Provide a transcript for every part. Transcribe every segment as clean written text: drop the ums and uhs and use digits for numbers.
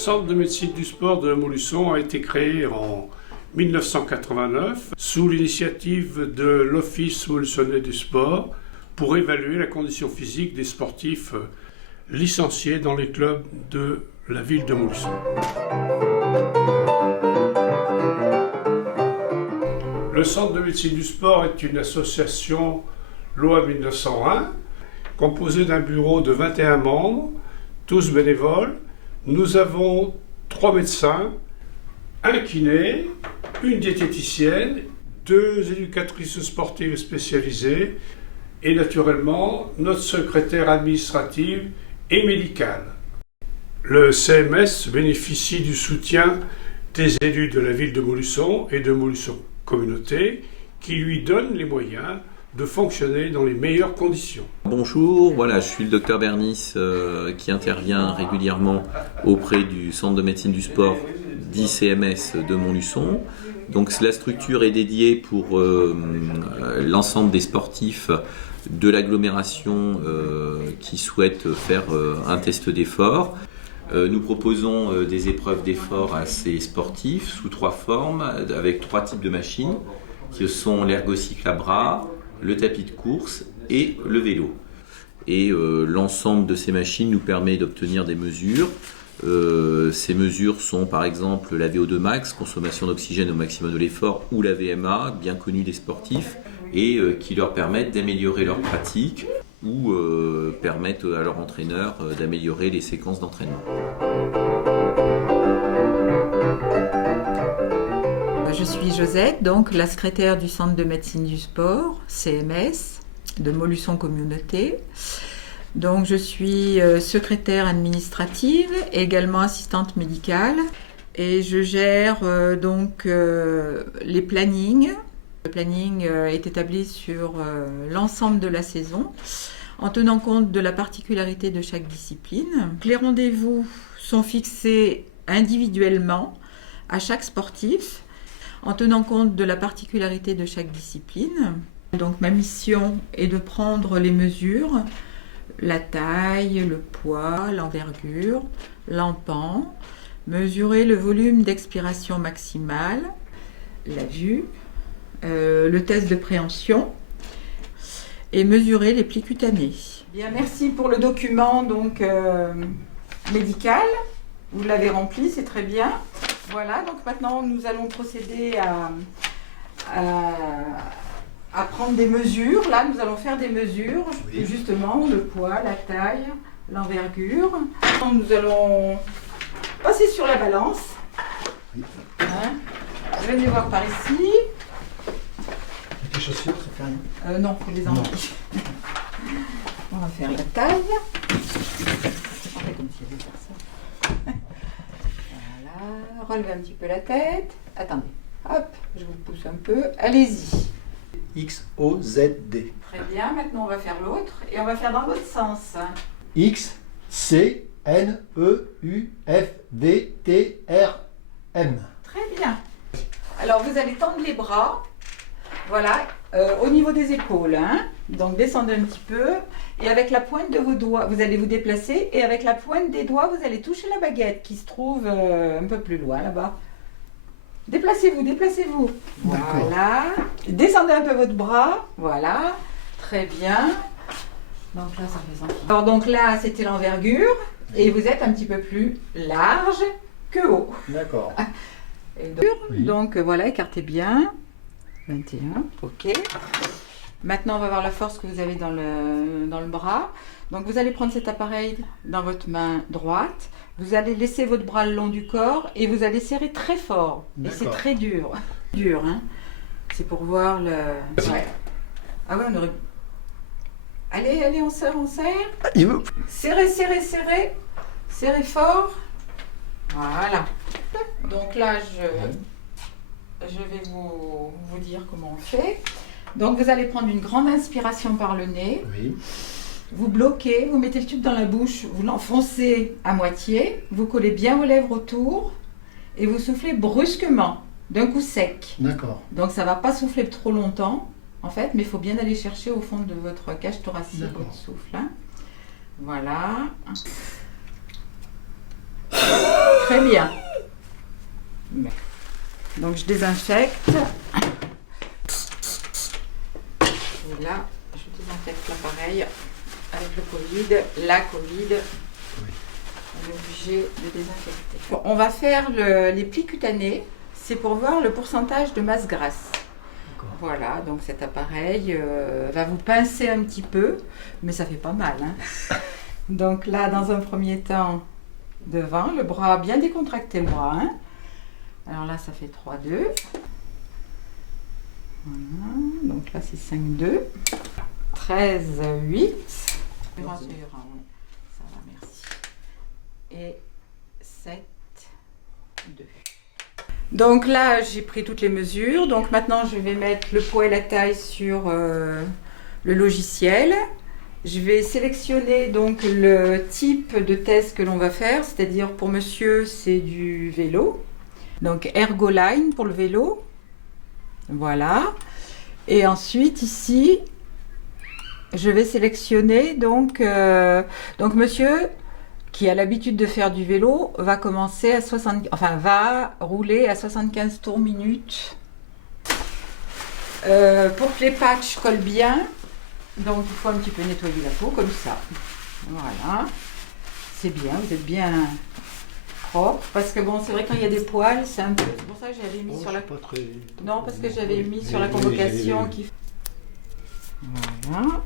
Centre de médecine du sport de la Montluçon a été créé en 1989 sous l'initiative de l'Office montluçonnais du sport pour évaluer la condition physique des sportifs licenciés dans les clubs de la ville de Montluçon. Le Centre de médecine du sport est une association loi 1901 composée d'un bureau de 21 membres, tous bénévoles. Nous avons 3 médecins, un kiné, une diététicienne, 2 éducatrices sportives spécialisées et naturellement notre secrétaire administrative et médicale. Le CMS bénéficie du soutien des élus de la ville de Montluçon et de Montluçon Communauté qui lui donnent les moyens de fonctionner dans les meilleures conditions. Bonjour, voilà, je suis le docteur Bernis qui intervient régulièrement auprès du Centre de médecine du sport dit CMS de Montluçon. Donc la structure est dédiée pour l'ensemble des sportifs de l'agglomération qui souhaitent faire un test d'effort. Nous proposons des épreuves d'effort à ces sportifs sous 3 formes, avec 3 types de machines, qui sont l'ergocycle à bras, le tapis de course et le vélo. Et l'ensemble de ces machines nous permet d'obtenir des mesures. Ces mesures sont par exemple la VO2 max, consommation d'oxygène au maximum de l'effort, ou la VMA, bien connue des sportifs, et qui leur permettent d'améliorer leur pratique ou permettent à leur entraîneur d'améliorer les séquences d'entraînement. Je suis Josette, donc la secrétaire du Centre de médecine du sport, CMS, de Montluçon Communauté. Donc je suis secrétaire administrative, également assistante médicale, et je gère les plannings. Le planning est établi sur l'ensemble de la saison, en tenant compte de la particularité de chaque discipline. Les rendez-vous sont fixés individuellement à chaque sportif, en tenant compte de la particularité de chaque discipline. Donc ma mission est de prendre les mesures, la taille, le poids, l'envergure, l'empan, mesurer le volume d'expiration maximale, la vue, le test de préhension et mesurer les plis cutanés. Bien, merci pour le document médical. Vous l'avez rempli, c'est très bien. Voilà, donc maintenant nous allons procéder à prendre des mesures. Là, nous allons faire des mesures, justement, le poids, la taille, l'envergure. Nous allons passer sur la balance. Hein? Venez voir par ici. Les chaussures, ça fait rien? Non, il faut les enlever. On va faire la taille. C'est parfait comme si j'allais faire ça. Voilà, relevez un petit peu la tête. Attendez, hop, je vous pousse un peu. Allez-y. X, O, Z, D. Très bien, maintenant on va faire l'autre et on va faire dans l'autre sens. X, C, N, E, U, F, D, T, R, M. Très bien. Alors vous allez tendre les bras, voilà, au niveau des épaules. Hein. Donc descendez un petit peu et avec la pointe de vos doigts, vous allez vous déplacer et avec la pointe des doigts, vous allez toucher la baguette qui se trouve un peu plus loin là-bas. Déplacez-vous, déplacez-vous. Voilà. Descendez un peu votre bras. Voilà. Très bien. Donc là, ça fait ça. Alors donc là, c'était l'envergure. Et vous êtes un petit peu plus large que haut. D'accord. Donc voilà, écartez bien. 21. OK. Maintenant, on va voir la force que vous avez dans le bras. Donc vous allez prendre cet appareil dans votre main droite. Vous allez laisser votre bras le long du corps et vous allez serrer très fort. Et c'est très dur. Dur, hein. C'est pour voir le... Ouais. Ah ouais, on aurait... Allez, allez, on serre, on serre. Serrez, serrez, serrez. Serrez fort. Voilà. Donc là, je vais vous dire comment on fait. Donc vous allez prendre une grande inspiration par le nez. Oui. Vous bloquez, vous mettez le tube dans la bouche, vous l'enfoncez à moitié, vous collez bien vos lèvres autour et vous soufflez brusquement, d'un coup sec. D'accord. Donc ça ne va pas souffler trop longtemps, en fait, mais il faut bien aller chercher au fond de votre cage thoracique votre souffle. Hein. Voilà. très bien. Donc je désinfecte. Et là, je désinfecte l'appareil avec le Covid, la Covid. On est obligé de désinfecter. Bon, on va faire les plis cutanés. C'est pour voir le pourcentage de masse grasse. Voilà, donc cet appareil va vous pincer un petit peu, mais ça fait pas mal. Hein. Donc là, dans un premier temps, devant, le bras bien décontracté, le bras. Hein. Alors là, ça fait 3-2. Voilà, donc là, c'est 5-2. 13-8. Ça va, merci. Et 7-2. Donc là, j'ai pris toutes les mesures. Donc maintenant, je vais mettre le poids et la taille sur le logiciel. Je vais sélectionner donc le type de test que l'on va faire. C'est-à-dire pour monsieur, c'est du vélo. Donc Ergoline pour le vélo. Voilà. Et ensuite, ici, je vais sélectionner donc monsieur qui a l'habitude de faire du vélo va commencer à va rouler à 75 tours minute. Pour que les patchs collent bien, donc il faut un petit peu nettoyer la peau comme ça. Voilà, c'est bien, vous êtes bien propre parce que bon, c'est vrai quand il y a des poils, c'est un peu. C'est pour ça que j'avais mis sur la. Non, parce que j'avais mis sur la convocation qui. Voilà.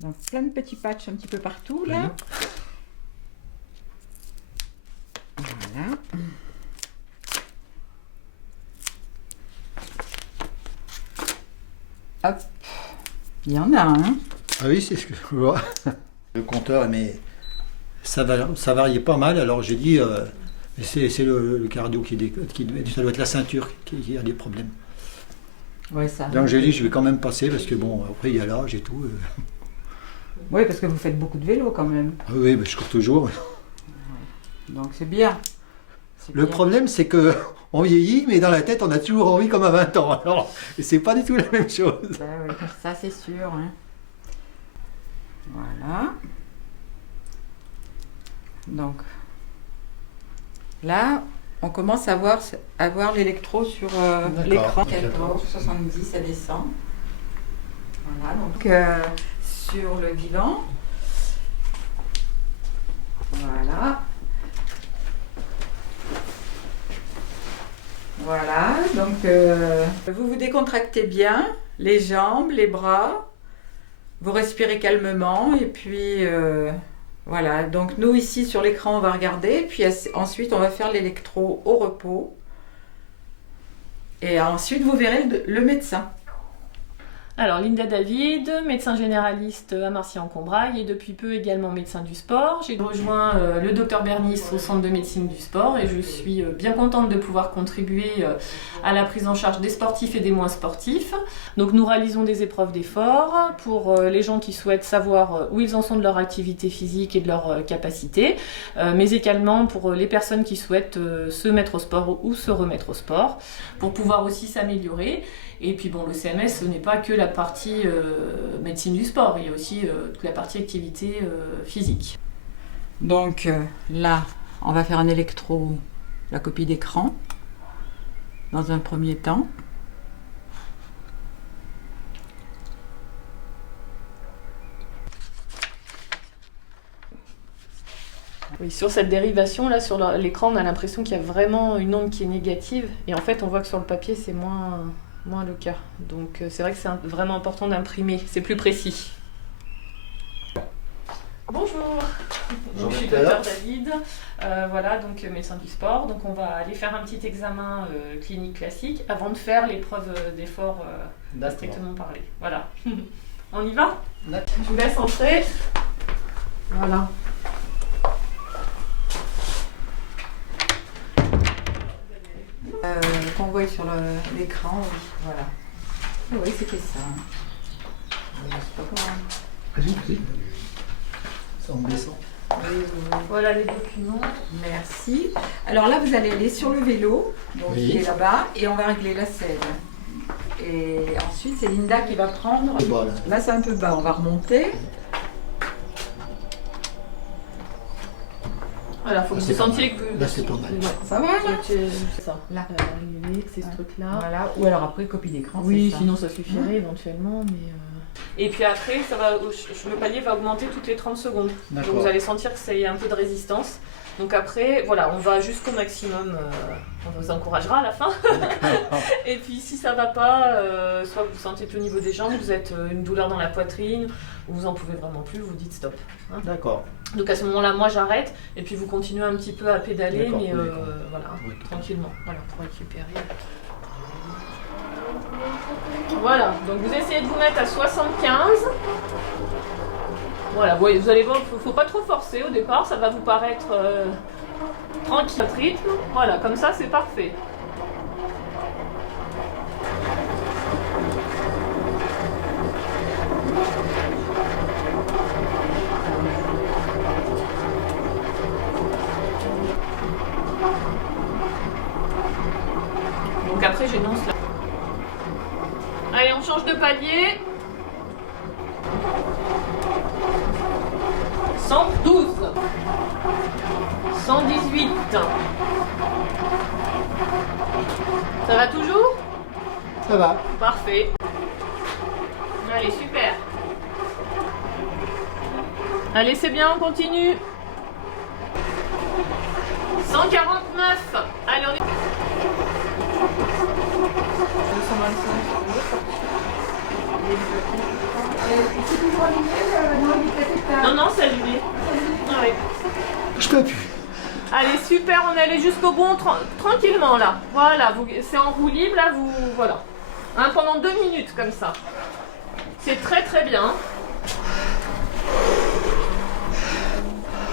Donc plein de petits patchs un petit peu partout là. Voilà. Hop. Il y en a un. Hein. Ah oui, c'est ce que je vois. Le compteur, mais ça variait pas mal. Alors j'ai dit, c'est le cardio ça doit être la ceinture qui a des problèmes. Ouais, ça. Donc j'ai dit, je vais quand même passer parce que bon, après il y a l'âge et tout. Oui, parce que vous faites beaucoup de vélo quand même. Ah oui, mais je cours toujours. Donc c'est bien. Le problème, c'est que on vieillit, mais dans la tête, on a toujours envie comme à 20 ans. Alors, c'est pas du tout la même chose. Ben oui, ça c'est sûr. Hein. Voilà. Donc là, on commence à voir l'électro sur l'écran. 14, 70, ça descend. Voilà, donc sur le bilan. Voilà. Voilà, donc vous vous décontractez bien, les jambes, les bras, vous respirez calmement et puis voilà. Donc nous ici sur l'écran on va regarder, puis ensuite on va faire l'électro au repos et ensuite vous verrez le médecin. Alors Linda David, médecin généraliste à Marcy-en-Combrailles et depuis peu également médecin du sport. J'ai rejoint le docteur Bernis au centre de médecine du sport et je suis bien contente de pouvoir contribuer à la prise en charge des sportifs et des moins sportifs. Donc nous réalisons des épreuves d'effort pour les gens qui souhaitent savoir où ils en sont de leur activité physique et de leur capacité, mais également pour les personnes qui souhaitent se mettre au sport ou se remettre au sport pour pouvoir aussi s'améliorer. Et puis bon, le CMS, ce n'est pas que la partie médecine du sport, il y a aussi toute la partie activité physique. Donc là, on va faire un électro, la copie d'écran, dans un premier temps. Oui, sur cette dérivation, là, sur l'écran, on a l'impression qu'il y a vraiment une onde qui est négative. Et en fait, on voit que sur le papier, c'est moins le cas. Donc c'est vrai que c'est vraiment important d'imprimer, c'est plus précis. Bonjour, je suis docteur David, voilà, donc médecin du sport. Donc on va aller faire un petit examen clinique classique avant de faire l'épreuve d'effort strictement parlé. Voilà. On y va? Je vous laisse entrer. Voilà. Qu'on voit sur l'écran, oui, voilà. Oui, c'était ça. C'est pas grave. Vas-y. Ça en descend. Voilà les documents. Merci. Alors là, vous allez aller sur le vélo, donc Oui. il est là-bas, et on va régler la selle. Et ensuite, c'est Linda qui va prendre. Voilà. Là, c'est un peu bas, on va remonter. Voilà, faut que vous sentiez que... Là, c'est pas mal. Ouais. Ça va, là? C'est ça. Là. Ces trucs-là. Voilà. Ou alors après, copie d'écran. Oui, c'est ça. sinon ça suffirait éventuellement, mais... Et puis après, le palier va augmenter toutes les 30 secondes. Donc D'accord. vous allez sentir que y a un peu de résistance. Donc après, voilà, on va jusqu'au maximum. On vous encouragera à la fin. Et puis si ça va pas, soit vous sentez que au niveau des jambes, vous êtes une douleur dans la poitrine, ou vous en pouvez vraiment plus, vous dites stop. Hein. D'accord. Donc à ce moment-là, moi j'arrête, et puis vous continuez un petit peu à pédaler, D'accord, mais oui, d'accord. voilà, Oui. tranquillement, voilà, pour récupérer. Voilà, donc vous essayez de vous mettre à 75. Voilà, vous allez voir, faut pas trop forcer au départ, ça va vous paraître tranquille, votre rythme. Voilà, comme ça c'est parfait. Donc après j'énonce là. Allez, on change de palier. 112. 118. Ça va toujours? Ça va. Parfait. Allez, super. Allez, c'est bien, on continue. 149. Allez, on est... 225. Non, c'est allumé. Ah ouais. Je peux plus. Allez, super, on est allé jusqu'au bout tranquillement là. Voilà, c'est en roue libre là, voilà. Hein, pendant 2 minutes comme ça. C'est très très bien.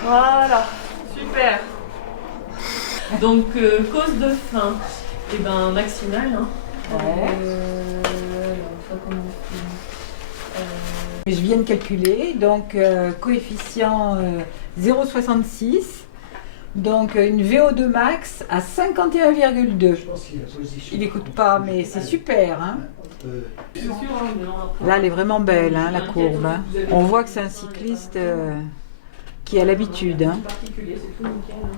Voilà, super. Donc, cause de faim, et ben maximale. Hein. Ouais. Alors, comment on fait Je viens de calculer, donc coefficient 0,66, donc une VO2 max à 51,2. Il n'écoute pas, mais c'est super. Hein. C'est sûr, hein, mais non, après- Là, elle est vraiment belle, hein, la courbe. Hein. On voit que c'est un cycliste qui a l'habitude. Hein. Particulier, c'est tout nickel. Hein.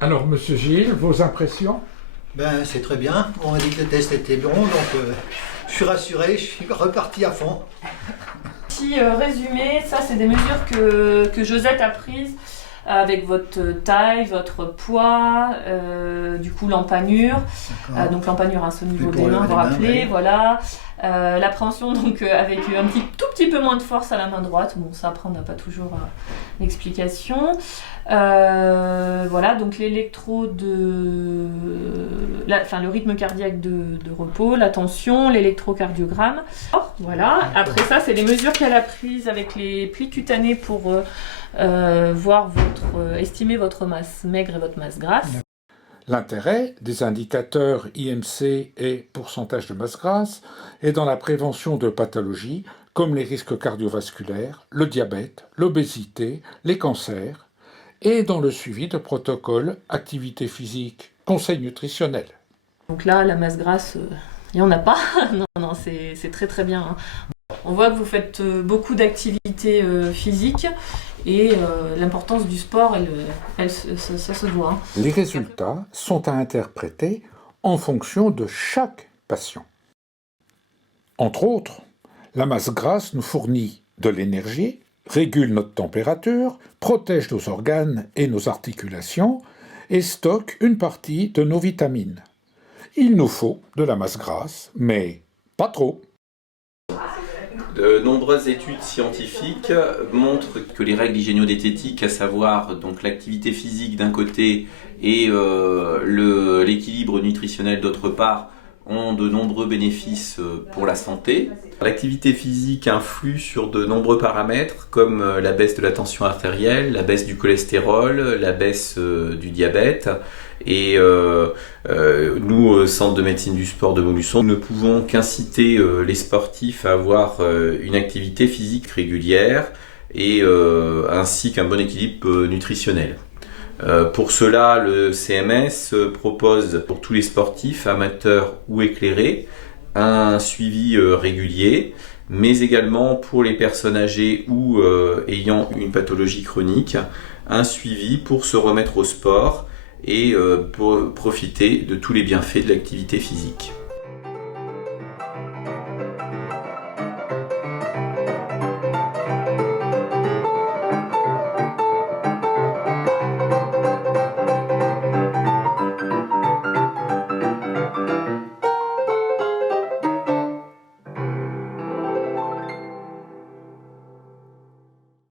Alors, Monsieur Gilles, vos impressions? Ben, c'est très bien. On m'a dit que le test était bon, donc je suis rassuré, je suis reparti à fond. Petit résumé, ça c'est des mesures que Josette a prises avec votre taille, votre poids, du coup l'empannure, donc l'empannure à ce niveau Plus des pour mains, les vous mains, rappelez, oui. voilà. L'appréhension donc avec un tout petit peu moins de force à la main droite, bon ça après on n'a pas toujours l'explication. Voilà, donc l'électrode, le rythme cardiaque de repos, la tension, l'électrocardiogramme. Voilà, après ça c'est les mesures qu'elle a prises avec les plis cutanés pour estimer votre masse maigre et votre masse grasse. L'intérêt des indicateurs IMC et pourcentage de masse grasse est dans la prévention de pathologies comme les risques cardiovasculaires, le diabète, l'obésité, les cancers, et dans le suivi de protocoles, activité physique, conseils nutritionnels. Donc là, la masse grasse, il n'y en a pas. non, c'est très très bien. Hein. On voit que vous faites beaucoup d'activités physiques et l'importance du sport, ça se voit. Hein. Les résultats sont à interpréter en fonction de chaque patient. Entre autres, la masse grasse nous fournit de l'énergie, régule notre température, protège nos organes et nos articulations et stocke une partie de nos vitamines. Il nous faut de la masse grasse, mais pas trop. De nombreuses études scientifiques montrent que les règles hygiéno-diététiques, à savoir donc l'activité physique d'un côté et l'équilibre nutritionnel d'autre part, ont de nombreux bénéfices pour la santé. L'activité physique influe sur de nombreux paramètres comme la baisse de la tension artérielle, la baisse du cholestérol, la baisse du diabète. Et nous, au Centre de médecine du sport de Montluçon, nous ne pouvons qu'inciter les sportifs à avoir une activité physique régulière et ainsi qu'un bon équilibre nutritionnel. Pour cela, le CMS propose pour tous les sportifs, amateurs ou éclairés, un suivi régulier, mais également pour les personnes âgées ou ayant une pathologie chronique, un suivi pour se remettre au sport et pour profiter de tous les bienfaits de l'activité physique.